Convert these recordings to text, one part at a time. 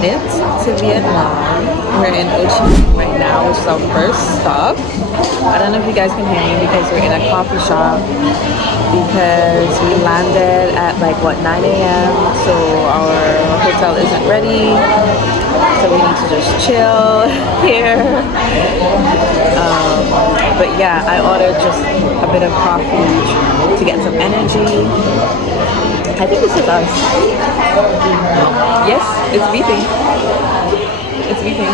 made it to Vietnam. We're in Chi Minh right now, which is our first stop. I don't know if you guys can hear me because we're in a coffee shop because we landed at like what 9 a.m. so our hotel isn't ready, so we need to just chill here. But yeah, I ordered just a bit of coffee to get some energy. I think this is us. Yes, it's beeping. It's beeping.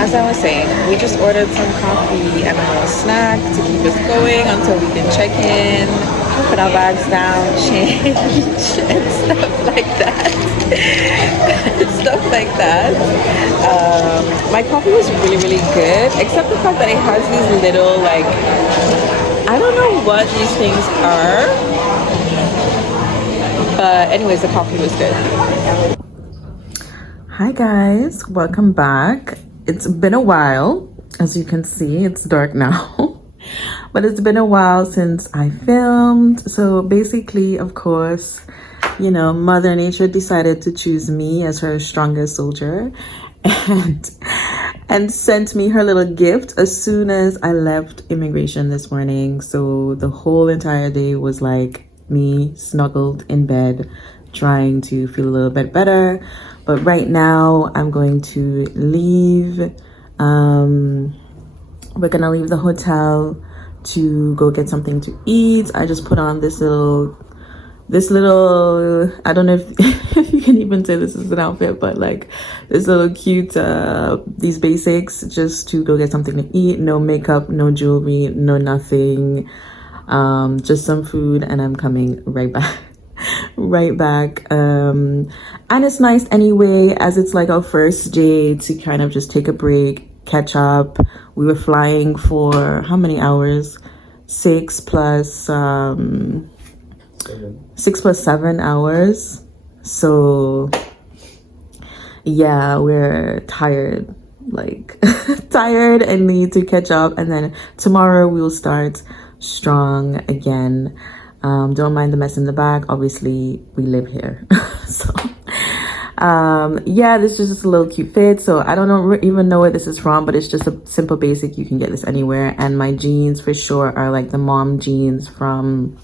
As I was saying, we just ordered some coffee and a little snack to keep us going until we can check in, put our bags down, change, and stuff like that. Stuff like that. My coffee was really, really good, except the fact that it has these little, like, I don't know what these things are. But anyways, the coffee was good. Hi guys, welcome back. It's been a while. As you can see, it's dark now. But it's been a while since I filmed. So basically, of course, you know, Mother Nature decided to choose me as her strongest soldier and sent me her little gift as soon as I left immigration this morning. So the whole entire day was like me snuggled in bed trying to feel a little bit better. But right now I'm going to leave. We're gonna leave the hotel to go get something to eat. I just put on this little I don't know if you can even say this is an outfit, but like this little cute these basics just to go get something to eat. No makeup, no jewelry, no nothing, just some food, and I'm coming right back. And it's nice anyway, as it's like our first day to kind of just take a break, catch up. We were flying for how many hours? 6 plus 7 hours. So yeah, we're tired, like tired, and need to catch up. And then tomorrow we'll start strong again. Don't mind the mess in the back. Obviously, we live here. So, yeah, this is just a little cute fit. So I don't even know where this is from, but it's just a simple basic. You can get this anywhere. And my jeans for sure are like the mom jeans from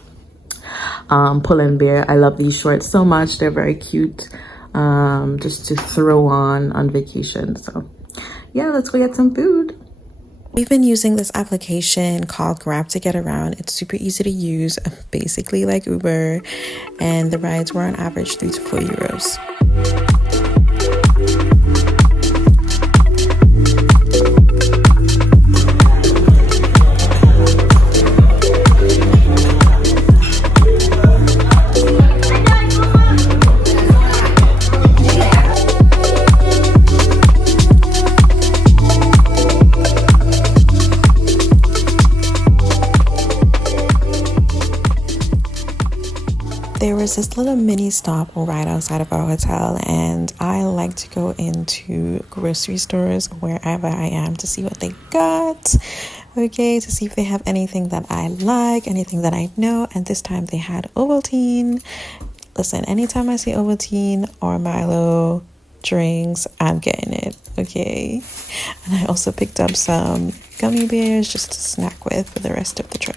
Pull & Bear. I love these shorts so much. They're very cute, just to throw on vacation. So yeah, let's go get some food. We've been using this application called Grab to get around. It's super easy to use, basically like Uber, and the rides were on average 3 to 4 euros. There was this little mini stop right outside of our hotel, and I like to go into grocery stores wherever I am to see what they got, okay, to see if they have anything that I like, anything that I know. And this time they had Ovaltine. Listen, anytime I see Ovaltine or Milo drinks, I'm getting it, okay? And I also picked up some gummy bears just to snack with for the rest of the trip.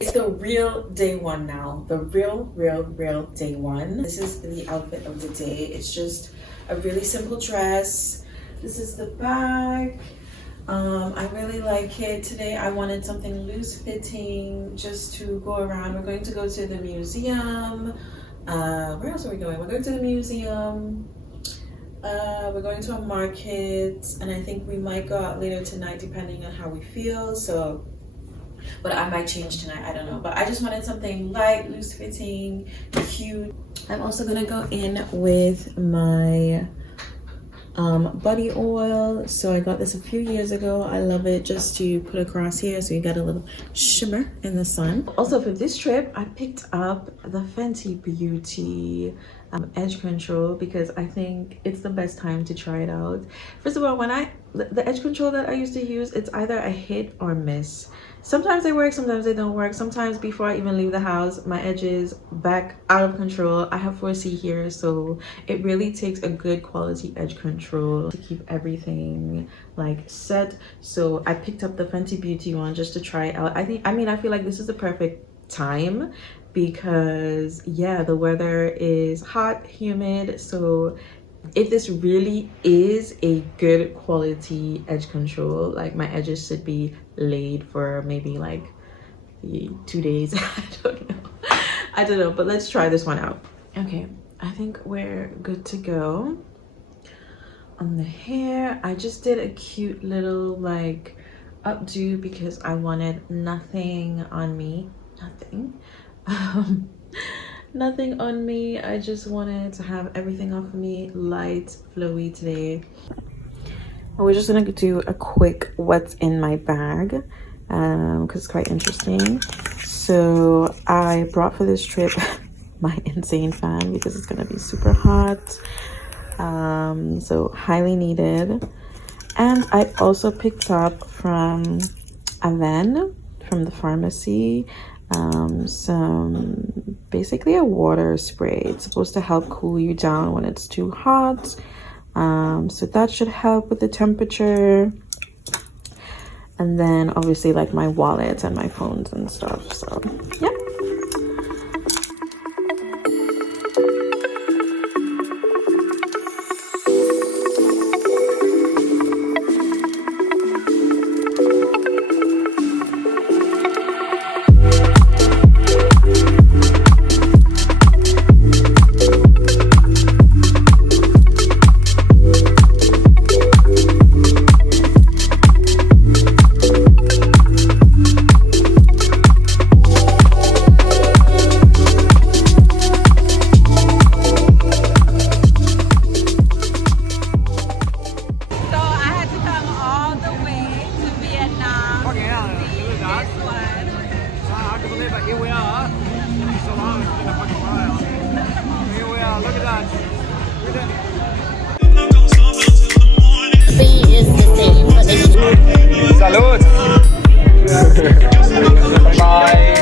It's the real day one now. The real day one. This is the outfit of the day. It's just a really simple dress. This is the bag. I really like it. Today I wanted something loose fitting just to go around. We're going to go to the museum. Where else are we going? We're going to the museum. We're going to a market, and I think we might go out later tonight depending on how we feel. So, but I might change tonight, I don't know. But I just wanted something light, loose fitting, cute. I'm also gonna go in with my body oil. So I got this a few years ago. I love it, just to put across here so you get a little shimmer in the sun. Also for this trip, I picked up the Fenty Beauty edge control, because I think it's the best time to try it out. First of all, when the edge control that I used to use, it's either a hit or miss. Sometimes they work, sometimes they don't work. Sometimes before I even leave the house, my edges back out of control. I have 4C here, so it really takes a good quality edge control to keep everything like set. So I picked up the Fenty Beauty one just to try it out. I feel like this is the perfect time because yeah, the weather is hot, humid, so if this really is a good quality edge control, like my edges should be laid for maybe like 2 days. I don't know, but let's try this one out. Okay, I think we're good to go. On the hair, I just did a cute little like updo because I wanted nothing on me. Nothing on me. I just wanted to have everything off of me light, flowy today. We're just gonna do a quick what's in my bag because it's quite interesting. So I brought for this trip my insane fan because it's gonna be super hot, so highly needed. And I also picked up from Vien, from the pharmacy, some basically a water spray. It's supposed to help cool you down when it's too hot, so that should help with the temperature. And then obviously like my wallet and my phones and stuff, so yeah. Salud! Bye!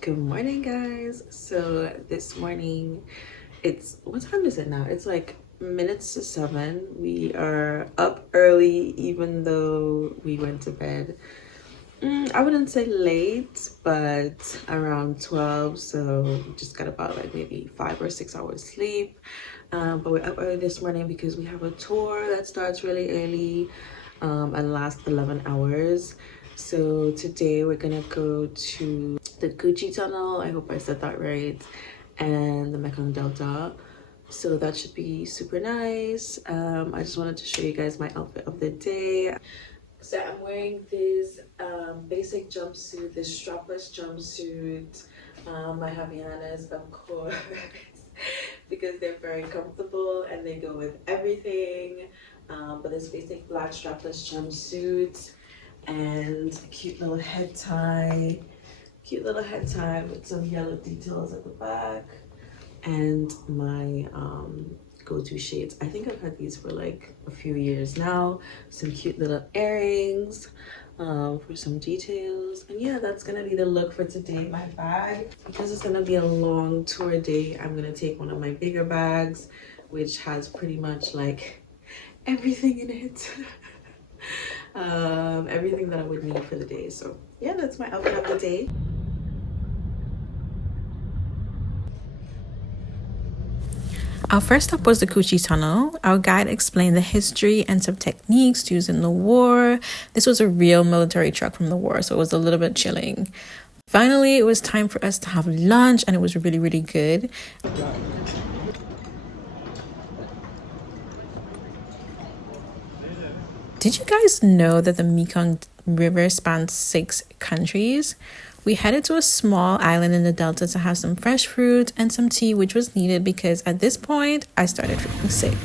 Good morning, guys. So this morning, what time is it now? It's like minutes to 7. We are up early even though we went to bed, I wouldn't say late, but around 12, so just got about like maybe 5 or 6 hours sleep. But we're up early this morning because we have a tour that starts really early and lasts 11 hours. So today we're gonna go to the Gucci Tunnel, I hope I said that right, and the Mekong Delta. So that should be super nice. I just wanted to show you guys my outfit of the day. So I'm wearing this basic jumpsuit, this strapless jumpsuit. My Havaianas, of course, because they're very comfortable and they go with everything. But this basic black strapless jumpsuit and a cute little head tie with some yellow details at the back, and my go-to shades. I think I've had these for like a few years now. Some cute little earrings for some details, and yeah, that's gonna be the look for today. My bag, because it's gonna be a long tour day, I'm gonna take one of my bigger bags which has pretty much like everything in it. Everything that I would need for the day. So yeah, that's my outfit of the day. Our first stop was the Gucci Tunnel. Our guide explained the history and some techniques used in the war. This was a real military truck from the war, so it was a little bit chilling. Finally, it was time for us to have lunch, and it was really, really good. Did you guys know that the Mekong River spans 6 countries? We headed to a small island in the delta to have some fresh fruit and some tea, which was needed because at this point I started feeling sick.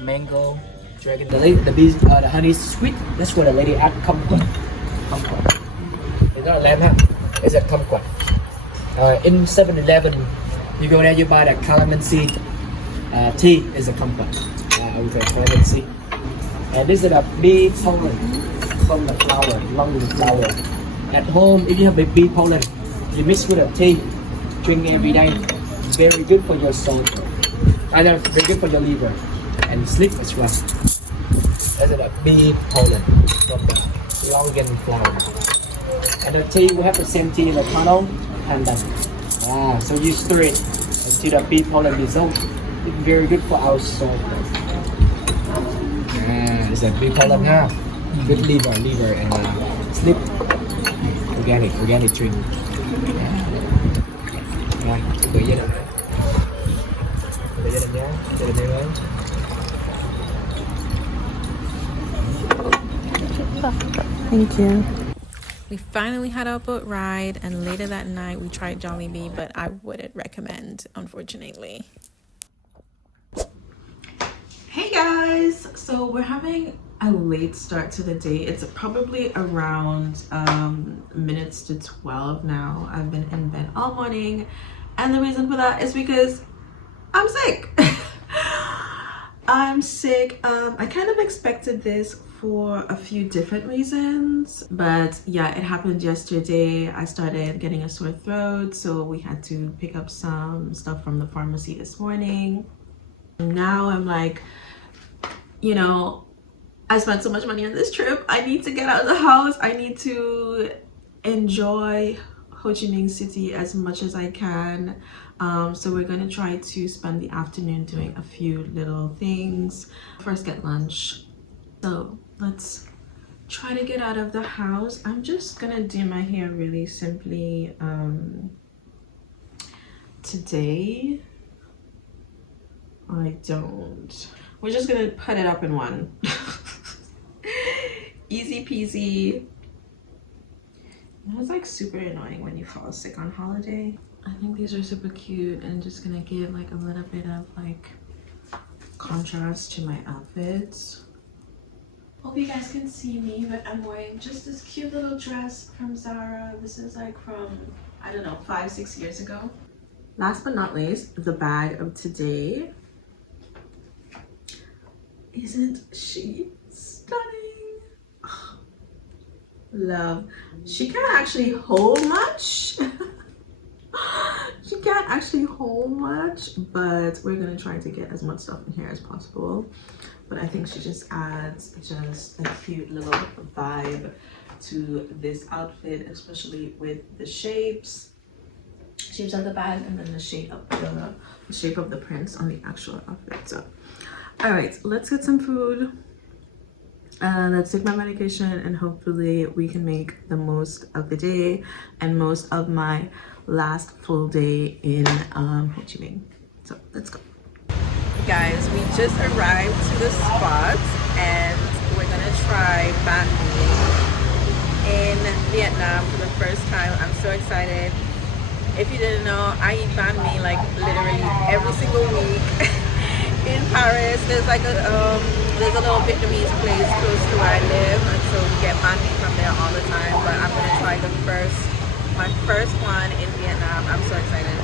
Mango, dragon. The honey is sweet. That's what the lady add kumquat. Kumquat. It's not a lamb, huh? It's a kumquat. In 7-Eleven, you go there, you buy the calamansi tea. Is a kumquat. Okay, calamansi. And this is a bee pollen from the flower, long flower. At home, if you have a bee pollen, you mix with a tea, drink every day. Very good for your soul. Very good for your liver and sleep as well. That's a bee pollen from the longan flower. And the tea, we have the same tea in the tunnel and so you stir it until the bee pollen dissolves. It's very good for our soul. It's a bee pollen, huh? Good liver and sleep. Organic drink. Rồi, tự nhiên ạ. Tự nhiên nhé. Tự nhiên nhé. Thank you. We finally had our boat ride, and later that night we tried Jollibee, but I wouldn't recommend, unfortunately. Hey guys, so we're having a late start to the day. It's probably around minutes to 12 now. I've been in bed all morning, and the reason for that is because I'm sick. I'm sick. I kind of expected this for a few different reasons, but yeah, it happened yesterday. I started getting a sore throat, so we had to pick up some stuff from the pharmacy this morning. Now I'm like, you know, I spent so much money on this trip. I need to get out of the house. I need to enjoy Ho Chi Minh City as much as I can. So we're gonna try to spend the afternoon doing a few little things. First get lunch. So let's try to get out of the house. I'm just gonna do my hair really simply today. I don't. We're just gonna put it up in one. Easy peasy. It's like super annoying when you fall sick on holiday. I think these are super cute and just gonna give like a little bit of like contrast to my outfits. Hope you guys can see me, but I'm wearing just this cute little dress from Zara. This is like from, I don't know, 5-6 years ago. Last but not least, the bag of today. Isn't she stunning? Oh, love. She can't actually hold much. She can't actually hold much, but we're gonna try to get as much stuff in here as possible. But I think she just adds just a cute little vibe to this outfit, especially with the shapes of the bag and then the shape of the prints on the actual outfit. So all right, let's get some food. Let's take my medication, and hopefully we can make the most of the day and most of my last full day in Ho Chi Minh. So let's go. Guys, we just arrived to the spot and we're gonna try banh mi in Vietnam for the first time. I'm so excited. If you didn't know, I eat banh mi like literally every single week. In Paris, there's like a little Vietnamese place close to where I live, and so we get banh mi from there all the time. But I'm gonna try my first one in Vietnam. I'm so excited.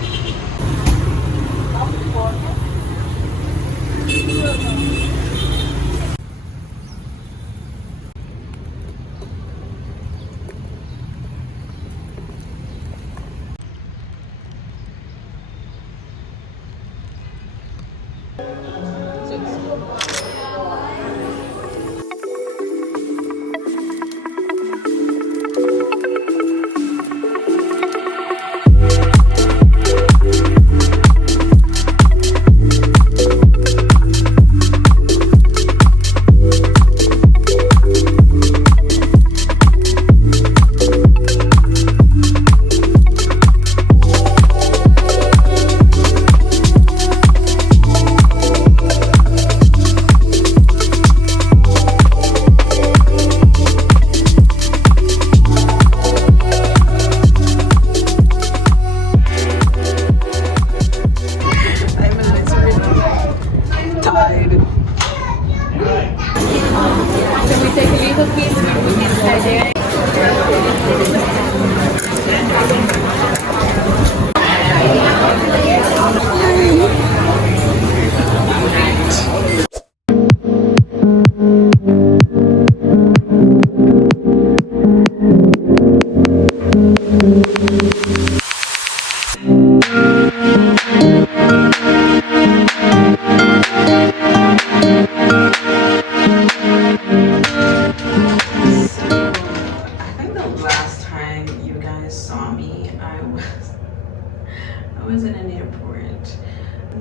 I was in an airport.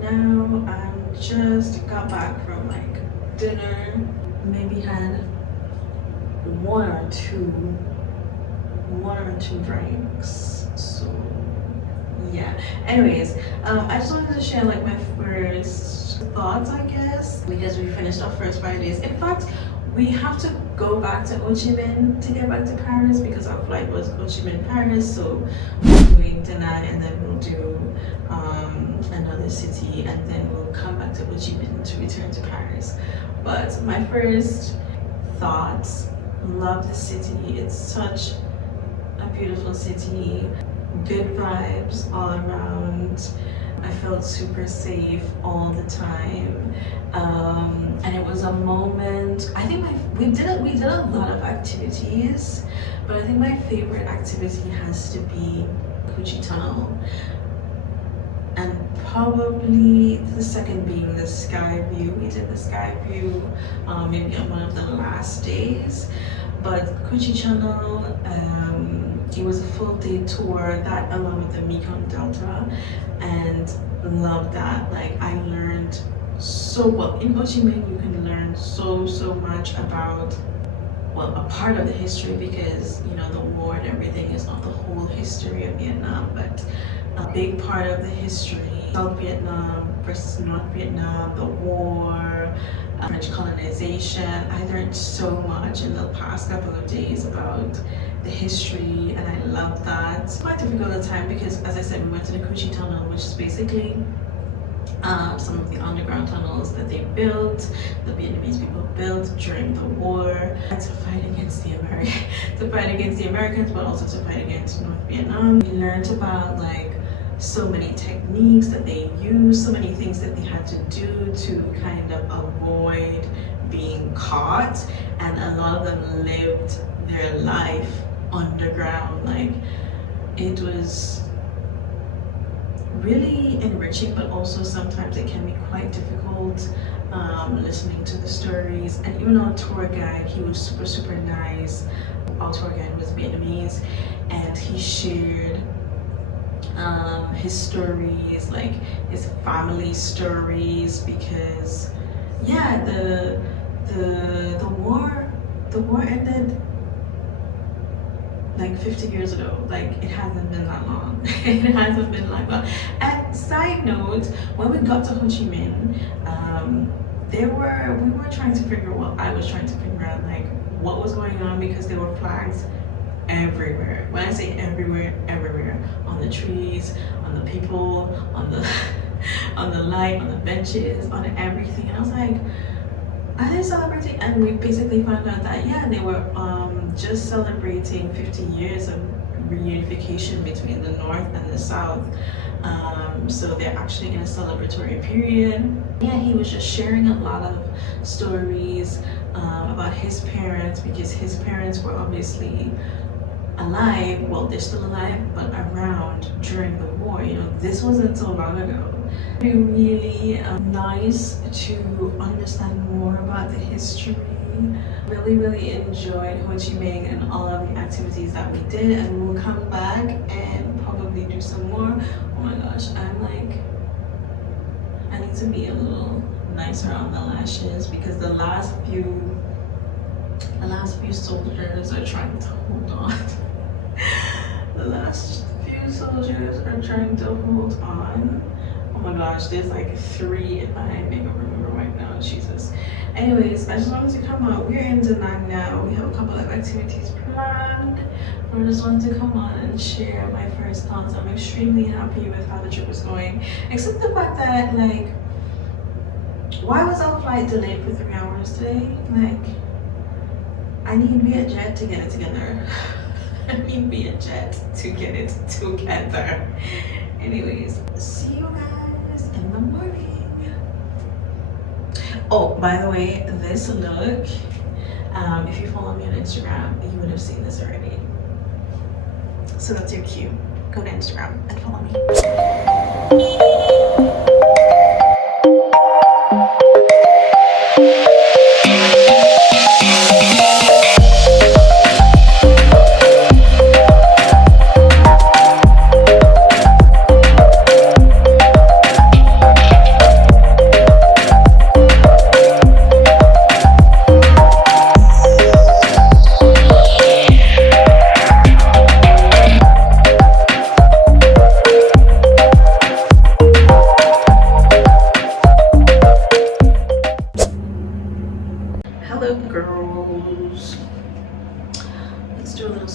Now I'm just got back from like dinner, maybe had one or two drinks. So yeah, anyways, I just wanted to share like my first thoughts, I guess, because we finished our first 5 days. In fact, we have to go back to Ho Chi Minh to get back to Paris because our flight was Ho Chi Minh Paris. So we're doing dinner and then we'll do another city and then we'll come back to Ho Chi Minh to return to Paris. But my first thoughts, love the city. It's such a beautiful city, good vibes all around. I felt super safe all the time, and it was a moment. I think we did a lot of activities, but I think my favorite activity has to be Coochie Tunnel, and probably the second being the sky view. We did the sky view maybe on one of the last days, but Coochie Tunnel, it was a full day tour, that along with the Mekong Delta, and love that. Like, I learned so well in Ho Chi Minh. You can learn so much about, well, a part of the history, because you know the war and everything is not the whole history of Vietnam, but a big part of the history. South Vietnam versus North Vietnam, the war, French colonization. I learned so much in the past couple of days about the history, and I love that. It's quite difficult at the time because, as I said, we went to the Coochie Tunnel, which is basically some of the underground tunnels that they built, the Vietnamese people built during the war to fight against the Americans, but also to fight against North Vietnam. We learned about like so many techniques that they used, so many things that they had to do to kind of avoid being caught, and a lot of them lived their life underground. Like, it was really enriching, but also sometimes it can be quite difficult listening to the stories. And even our tour guide, he was super nice. Our tour guide was Vietnamese, and he shared his stories, like his family stories, because yeah, the war ended like 50 years ago. Like, it hasn't been that long. It hasn't been like that. And side note, when we got to Ho Chi Minh, we were trying to figure, well, I was trying to figure out like what was going on, because there were flags everywhere. When I say everywhere, everywhere. On the trees, on the people, on the on the light, on the benches, on everything. And I was like, are they celebrating? And we basically found out that yeah, they were just celebrating 50 years of reunification between the North and the South. So they're actually in a celebratory period. Yeah, he was just sharing a lot of stories about his parents, because his parents were obviously alive. Well, they're still alive, but around during the war. You know, this wasn't so long ago. Really nice to understand more about the history. Really enjoyed Ho Chi Minh and all of the activities that we did, and we'll come back and probably do some more. Oh my gosh, I'm like, I need to be a little nicer on the lashes, because the last few soldiers are trying to hold on. The last few soldiers are trying to hold on. Oh my gosh, there's like 3 if I make a remember right now. Jesus. Anyways, I just wanted to come out. We're in Da Nang now. We have a couple of activities planned. I just wanted to come on and share my first thoughts. I'm extremely happy with how the trip is going, except the fact that, like, why was our flight delayed for 3 hours today? Like, I need Vietjet to get it together. I need Vietjet to get it together. Anyways, see you guys in the morning. Oh, by the way, this look, if you follow me on Instagram, you would have seen this already. So that's your cue. Go to Instagram and follow me.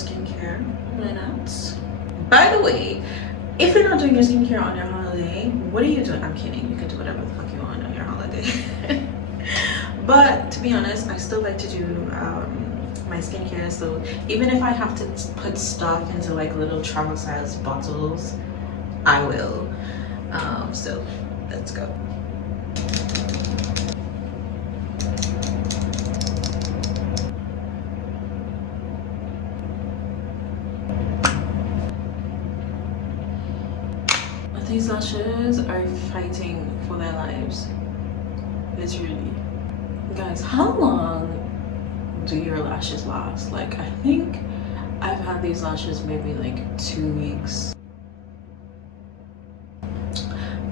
skincare. Remnants. By the way, if you're not doing your skincare on your holiday, what are you doing? I'm kidding. You can do whatever the fuck you want on your holiday. But to be honest, I still like to do my skincare. So even if I have to put stuff into like little travel size bottles, I will. So let's go. These lashes are fighting for their lives, literally. Guys, how long do your lashes last? Like, I think I've had these lashes maybe like 2 weeks.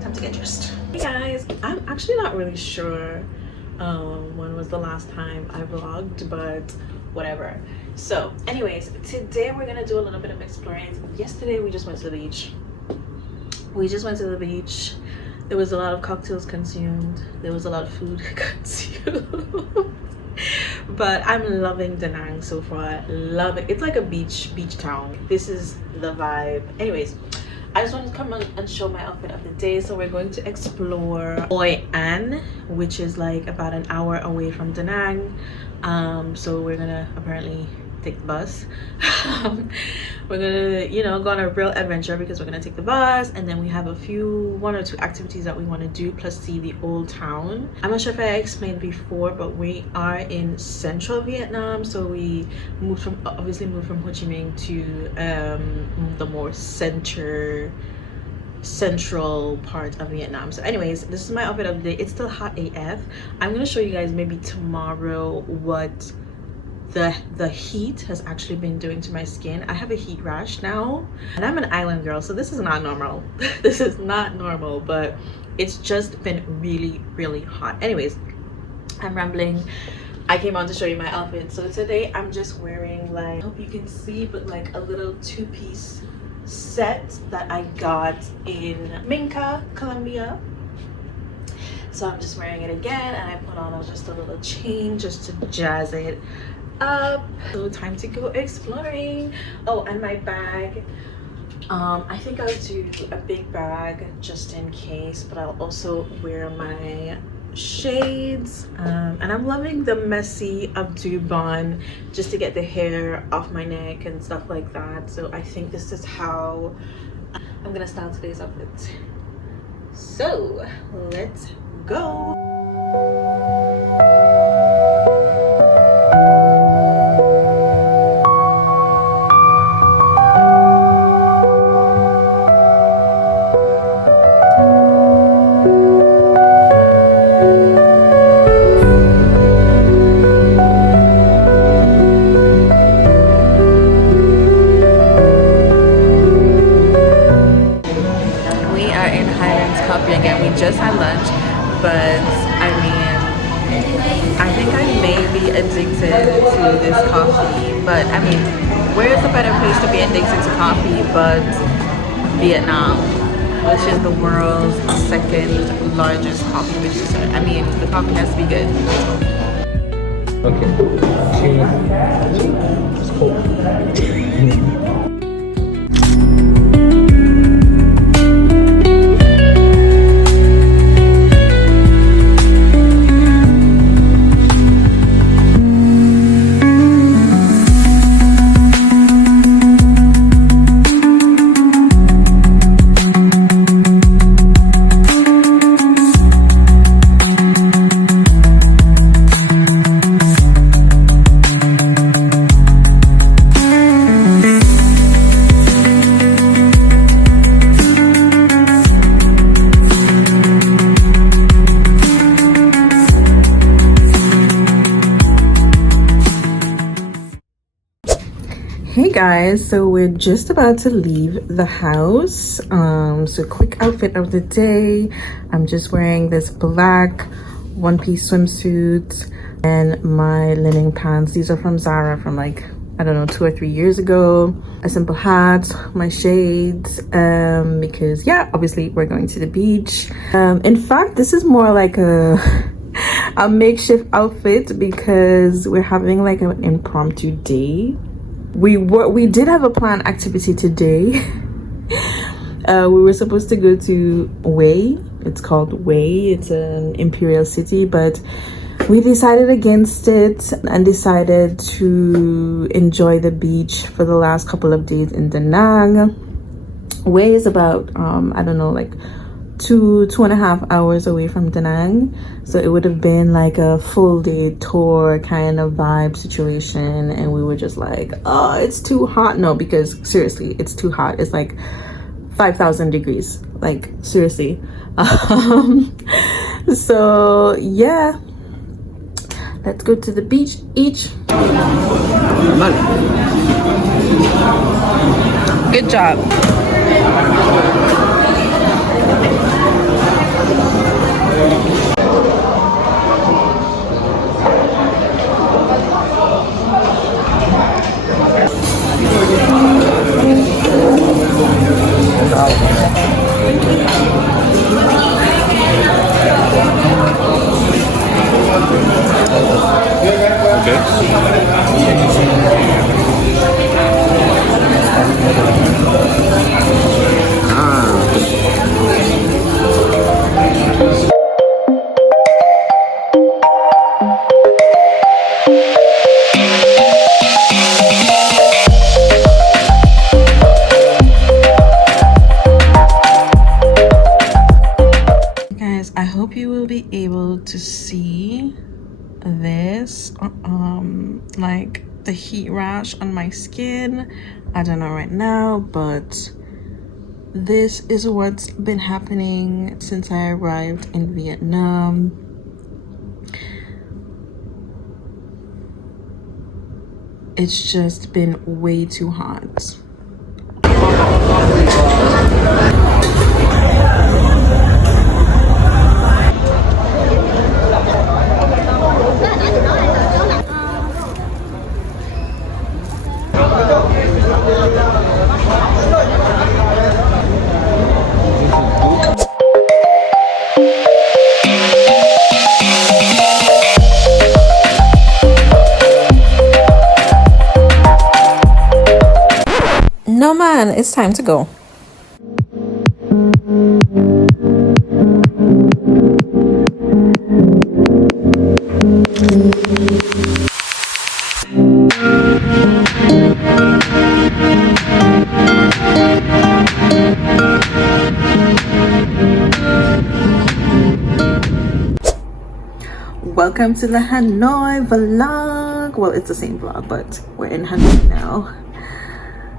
Time to get dressed. Hey guys, I'm actually not really sure when was the last time I vlogged, but whatever. So anyways, today we're gonna do a little bit of exploring. Yesterday we just went to the beach. There was a lot of cocktails consumed. There was a lot of food consumed. But I'm loving Da Nang so far. Love it. It's like a beach town. This is the vibe. Anyways, I just wanted to come and show my outfit of the day. So we're going to explore Hoi An, which is like about an hour away from Da Nang. So we're gonna apparently take the bus. We're gonna, you know, go on a real adventure because we're gonna take the bus, and then we have one or two activities that we want to do, plus see the old town. I'm not sure if I explained before, but we are in central Vietnam, so we obviously moved from Ho Chi Minh to the more central part of Vietnam. So anyways, this is my outfit of the day. It's still hot AF. I'm gonna show you guys maybe tomorrow what the heat has actually been doing to my skin. I have a heat rash now, and I'm an island girl, so this is not normal. This is not normal, but it's just been really hot. Anyways, I'm rambling. I came on to show you my outfit. So today I'm just wearing, like, I hope you can see, but like a little two-piece set that I got in Minka, Colombia. So I'm just wearing it again, and I put on just a little chain just to jazz it up. So time to go exploring. Oh, and my bag, I think I'll do a big bag just in case, but I'll also wear my shades, and I'm loving the messy updo bun just to get the hair off my neck and stuff like that. So I think this is how I'm gonna style today's outfit. So let's go. Just had lunch, but I mean, I think I may be addicted to this coffee, but I mean, where's a better place to be addicted to coffee but Vietnam, which is the world's second largest coffee producer. I mean, the coffee has to be good. Okay. It's cold. Hey guys, so we're just about to leave the house. So quick outfit of the day. I'm just wearing this black one-piece swimsuit and my linen pants. These are from Zara from like, I don't know, 2 or 3 years ago. A simple hat, my shades, because yeah, obviously we're going to the beach. In fact, this is more like a makeshift outfit because we're having like an impromptu day. We did have a planned activity today. We were supposed to go to Hue. It's called Hue. It's an imperial city, but we decided against it and decided to enjoy the beach for the last couple of days in Da Nang. Hue is about I don't know, like 2.5 hours away from Da Nang, so it would have been like a full day tour kind of vibe situation. And we were just like, oh, it's too hot. No, because seriously, it's too hot. It's like 5,000 degrees, like seriously. So yeah, let's go to the beach each. Good job. I hope you will be able to see this, like the heat rash on my skin. I don't know right now, but this is what's been happening since I arrived in Vietnam. It's just been way too hot. No man, it's time to go. Welcome to the Hanoi vlog. Well, it's the same vlog, but we're in Hanoi now.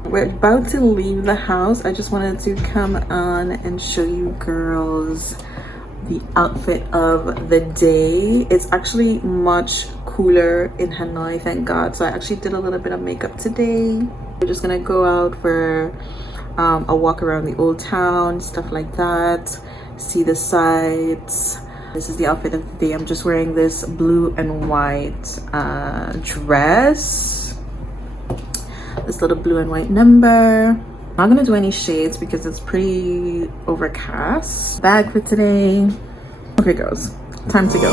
We're about to leave the house. I just wanted to come on and show you girls the outfit of the day. It's actually much cooler in Hanoi, thank God. So I actually did a little bit of makeup today. We're just gonna go out for a walk around the old town, stuff like that, see the sights. This is the outfit of the day. I'm just wearing this blue and white dress. This little blue and white number. I'm not gonna do any shades because it's pretty overcast. Bag for today. Okay girls, time to go.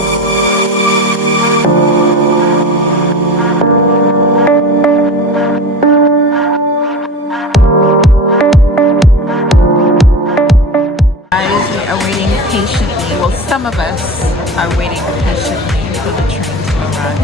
Guys, we are waiting patiently. Well, some of us are waiting patiently for the train to arrive.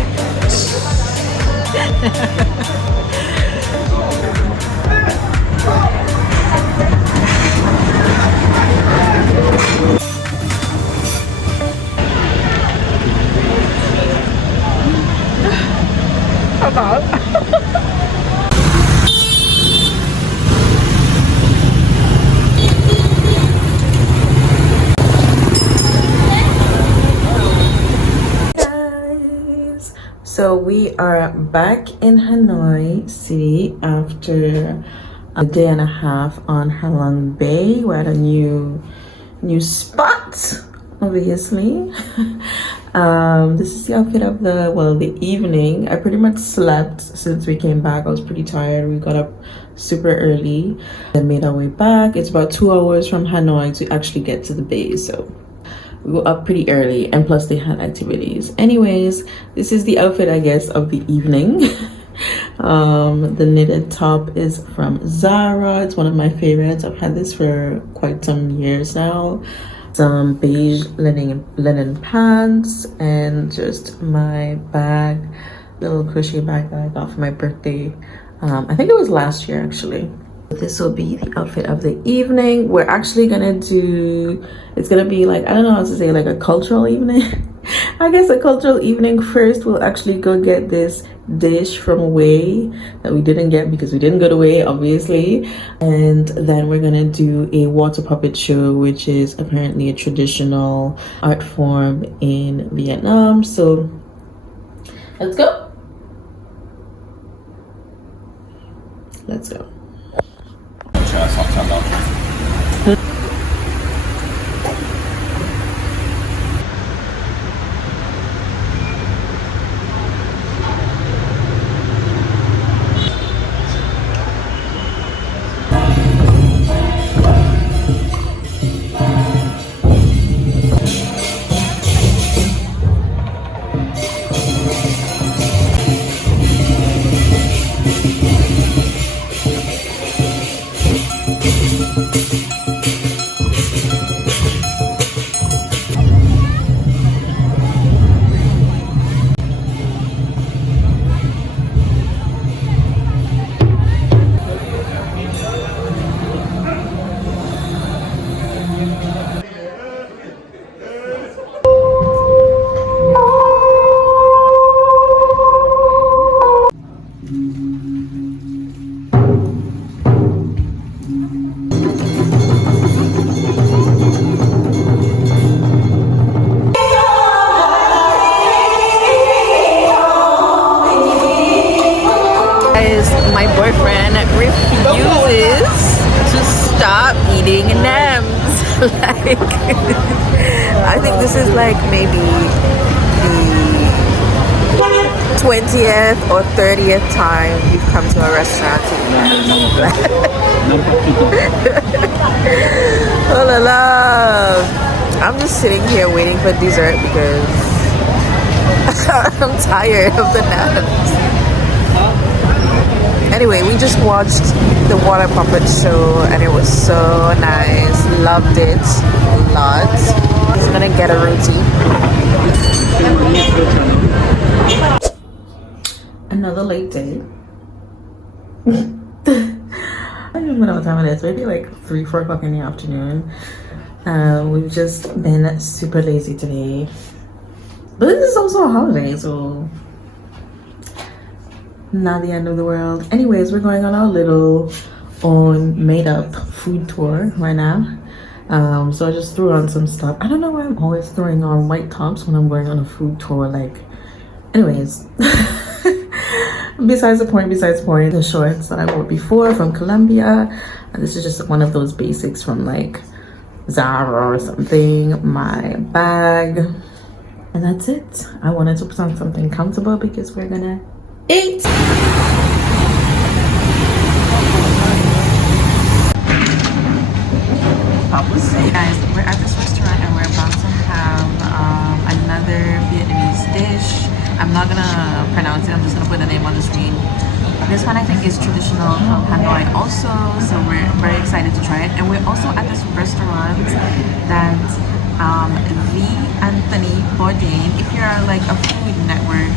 So we are back in Hanoi City after a day and a half on Halong Bay. We're at a new spot, obviously. This is the outfit of the evening. I pretty much slept since we came back. I was pretty tired. We got up super early and made our way back. It's about 2 hours from Hanoi to actually get to the bay, so we were up pretty early, and plus they had activities. Anyways, this is the outfit, I guess, of the evening. The knitted top is from Zara. It's one of my favorites. I've had this for quite some years now. Some beige linen pants, and just my bag, little crochet bag that I got for my birthday. I think it was last year actually. This will be the outfit of the evening. We're actually gonna do, it's gonna be like, I don't know how to say, like a cultural evening. I guess a cultural evening. First we'll actually go get this dish from Way that we didn't get because we didn't go to Way, obviously, and then we're gonna do a water puppet show, which is apparently a traditional art form in Vietnam. So let's go. Let's go. Like, I think this is like maybe the 20th or 30th time you've come to a restaurant to eat. Oh la la! I'm just sitting here waiting for dessert because I'm tired of the naps. Anyway, we just watched the water puppet show and it was so nice. Loved it a lot. I'm gonna get a roti. Another late day. I don't even know what time it is. Maybe like 3-4 o'clock in the afternoon. We've just been super lazy today. But this is also a holiday, so not the end of the world. Anyways, we're going on our little own made-up food tour right now. So I just threw on some stuff. I don't know why I'm always throwing on white tops when I'm going on a food tour. Like, anyways, besides the point, the shorts that I wore before from Colombia, and this is just one of those basics from like Zara or something. My bag, and that's it. I wanted to put on something comfortable because we're gonna eat. Guys, we're at this restaurant and we're about to have another Vietnamese dish. I'm not gonna pronounce it, I'm just gonna put the name on the screen. This one I think is traditional from Hanoi also, so we're very excited to try it. And we're also at this restaurant that the Anthony Bourdain, if you're like a Food Network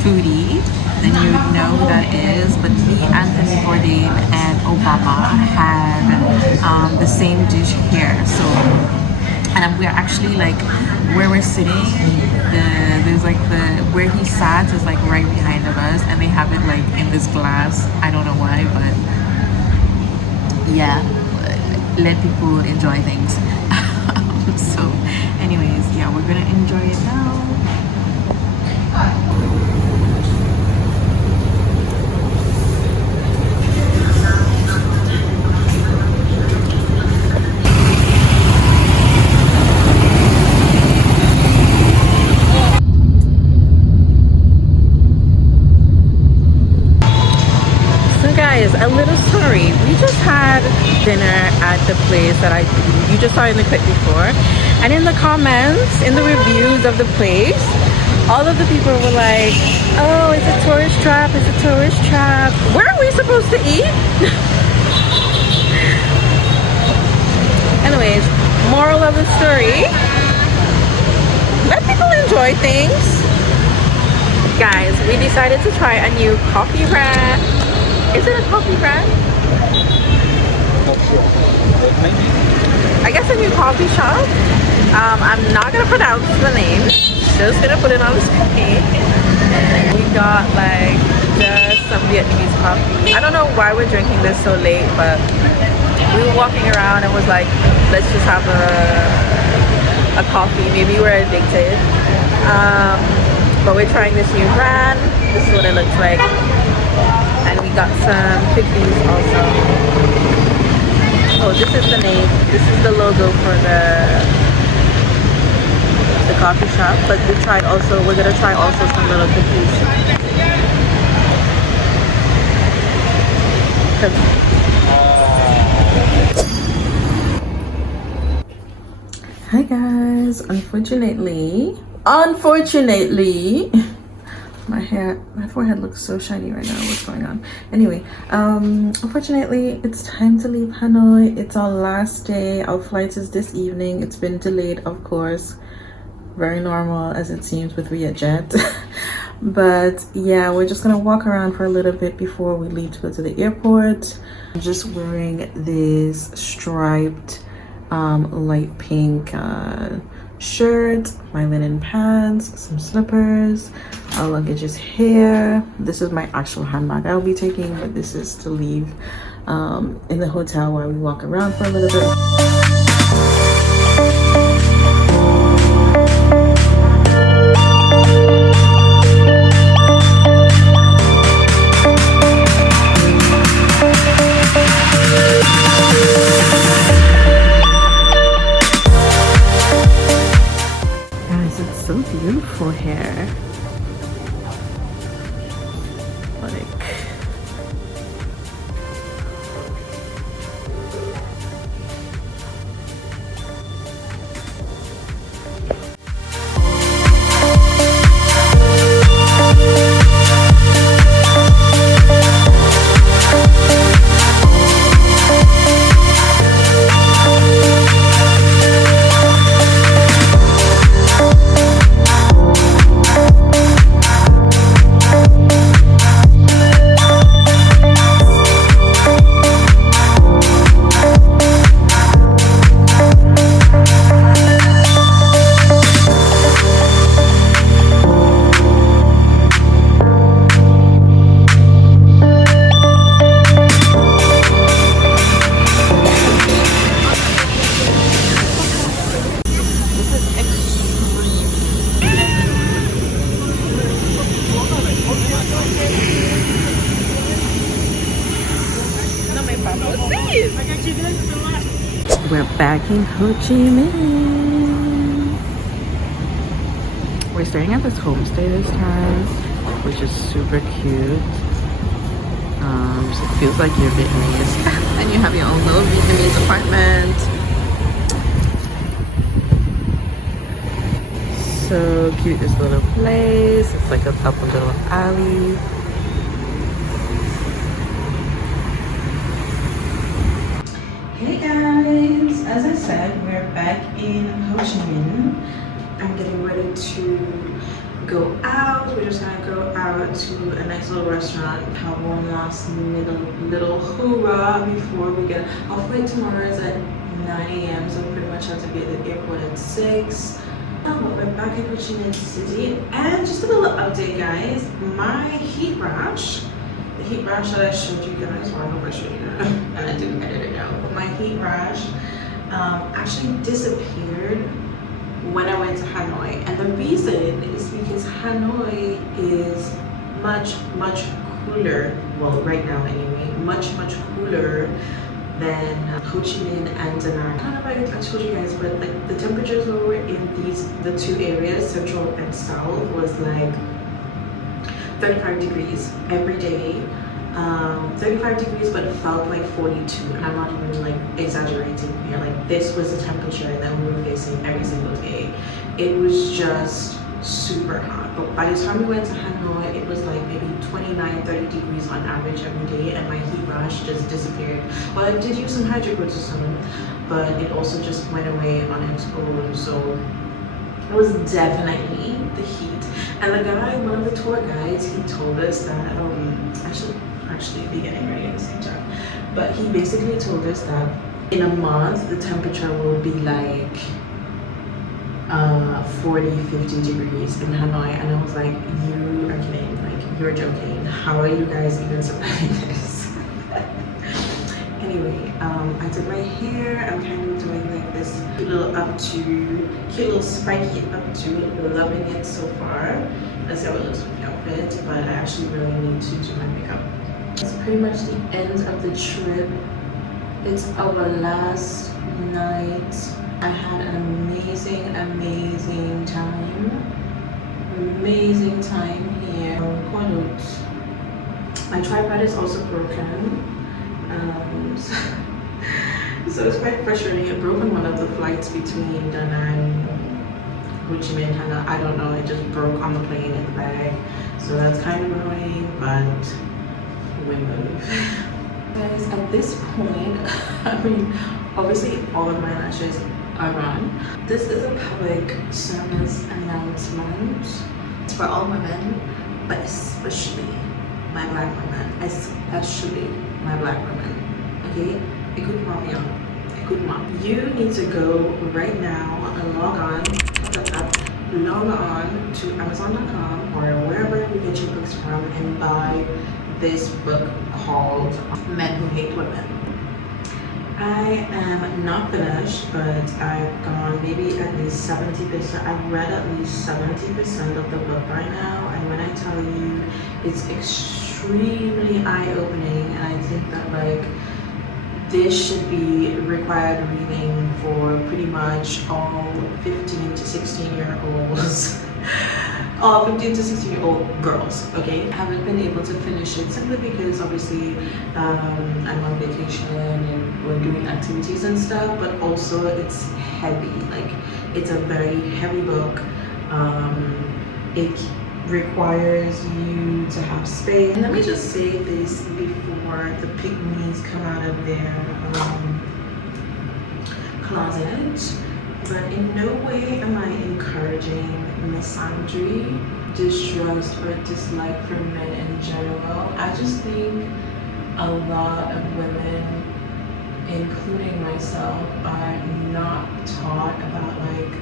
foodie, then you would know who that is. But the Anthony Bourdain and Obama had the same dish here. So, and we're actually like where we're sitting. There's like where he sat is like right behind of us, and they have it like in this glass. I don't know why, but yeah, let people enjoy things. So anyways, yeah, we're gonna enjoy it now. A little sorry, we just had dinner at the place that you just saw in the clip before, and in the comments, in the reviews of the place, all of the people were like, oh, it's a tourist trap, it's a tourist trap. Where are we supposed to eat? Anyways, moral of the story, let people enjoy things. Guys, we decided to try a new coffee brand. Is it a coffee brand? I guess a new coffee shop. I'm not gonna pronounce the name, just gonna put it on the screen. We got like just some Vietnamese coffee. I don't know why we're drinking this so late, but we were walking around and was like, let's just have a coffee. Maybe we're addicted. But we're trying this new brand. This is what it looks like. And we got some cookies also. Oh, this is the name. This is the logo for the coffee shop. But we're gonna try also some little cookies. Hi guys, unfortunately, my forehead looks so shiny right now. What's going on? Anyway, unfortunately, it's time to leave Hanoi. It's our last day. Our flight is this evening. It's been delayed, of course. Very normal as it seems with Vietjet. But yeah, we're just gonna walk around for a little bit before we leave to go to the airport. I'm just wearing this striped light pink shirt, my linen pants, some slippers. Our luggage is here. This is my actual handbag I'll be taking, but this is to leave in the hotel while we walk around for a little bit. Beautiful hair. We're back in Ho Chi Minh. We're staying at this homestay this time, which is super cute. So it feels like you're Vietnamese and you have your own little Vietnamese apartment. So cute, this little place. It's like up a little alley. Hey guys, as I said, we're back in Ho Chi Minh. I'm getting ready to go out. We're just gonna go out to a nice little restaurant, have one last little hoorah before we get our flight. Tomorrow is at 9 a.m. so pretty much have to be at the airport at 6. But we're back in Chi Minh City, and just a little update, guys. My heat rash. The heat rash that I showed you guys, or I hope I showed you guys, and I didn't edit it out, but my heat rash actually disappeared when I went to Hanoi. And the reason is because Hanoi is much cooler, well right now anyway, much cooler than Ho Chi Minh and Da Nang. I don't know if I told you guys, but like the temperatures over in the two areas, central and south, was like 35 degrees every day. 35 degrees, but it felt like 42, and I'm not even like exaggerating here. Like this was the temperature that we were facing every single day. It was just super hot. But by the time we went to Hanoi, it was like maybe 29-30 degrees on average every day, and my heat rash just disappeared. Well, I did use some hydrocortisone, but it also just went away on its own. So it was definitely the heat. And the guy, one of the tour guides, he told us that I should actually be getting ready at the same time, but he basically told us that in a month the temperature will be like 40-50 degrees in Hanoi. And I was like, you are kidding, like you're joking, how are you guys even surviving this? Anyway, I did my hair. I'm kind of doing like this cute little spiky updo. Loving it so far. Let's see how it looks with the outfit, but I actually really need to do my makeup. It's pretty much the end of the trip. It's our last night. I had an amazing time here. My tripod is also broken. So it's quite frustrating. It broke on one of the flights between Da Nang, Ho Chi Minh, Hanoi. I don't know, it just broke on the plane in the bag. So that's kind of annoying, but we move. Guys, at this point, I mean, obviously all of my lashes are on. This is a public service announcement. It's for all women, but especially my black women. Especially my black women. Okay? Écoute-moi bien. Écoute-moi. You need to go right now and log on to Amazon.com or wherever you get your books from and buy this book called Men Who Hate Women. I am not finished, but I've gone maybe at least 70%. I've read at least 70% of the book by now, and when I tell you, it's extremely eye-opening, and I think that like this should be required reading for pretty much all 15 to 16 year olds. All 15 to 16 year old girls, okay? I haven't been able to finish it simply because obviously I'm on vacation and we're doing activities and stuff, but also it's heavy. Like, it's a very heavy book. It requires you to have space. And let me just say this before the pygmies come out of their closet. But in no way am I encouraging misandry, distrust, or dislike for men in general. I just think a lot of women, including myself, are not taught about like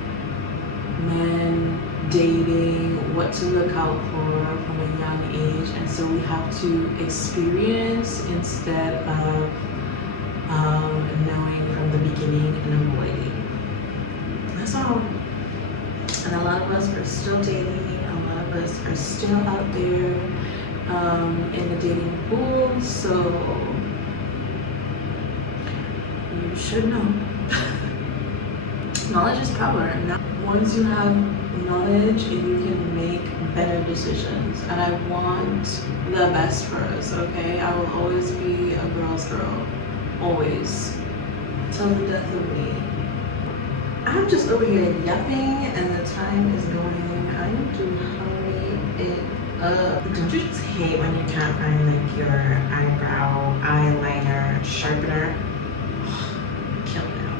men dating, what to look out for from a young age, and so we have to experience instead of knowing from the beginning and avoiding. That's all. And a lot of us are still dating, a lot of us are still out there in the dating pool, so you should know. Knowledge is power. Now, once you have knowledge, you can make better decisions. And I want the best for us, okay? I will always be a girl's girl. Always. Till the death of me. I'm just over here yapping and the time is going. I need to hurry it up. Don't you just hate when you can't find like your eyebrow, eyeliner, sharpener? Kill me now.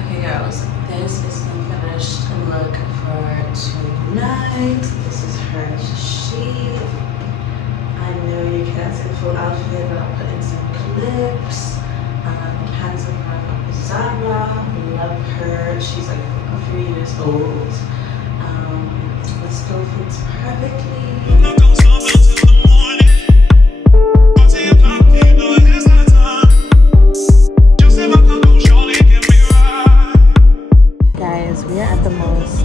Okay girls, this is the finished look for tonight. This is her sheet. I know you can't see the full outfit, but I'll put in some clips. Hands from Zara, love her. She's like a few years old. The stove fits perfectly. Guys, we are at the most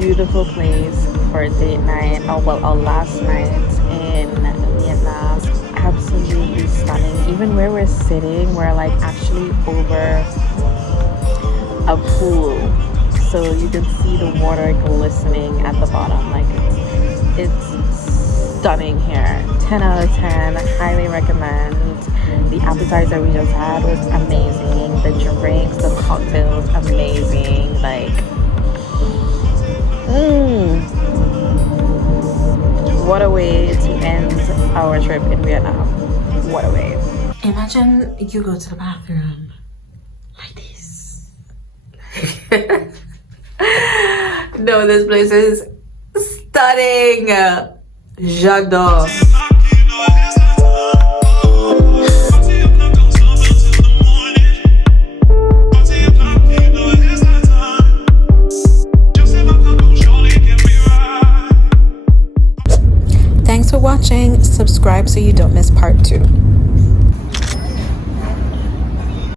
beautiful place for a date night, or well, our last night in Vietnam. Absolutely stunning. Even where we're sitting, we're like actually over a pool, so you can see the water glistening at the bottom. Like, it's stunning here. 10 out of 10. Highly recommend. The appetizer we just had was amazing. The drinks, the cocktails, amazing. Like, what a way to end our trip in Vietnam. What a way. Imagine you go to the bathroom like this. No, this place is stunning. J'adore. Thanks for watching. Subscribe so you don't miss part 2.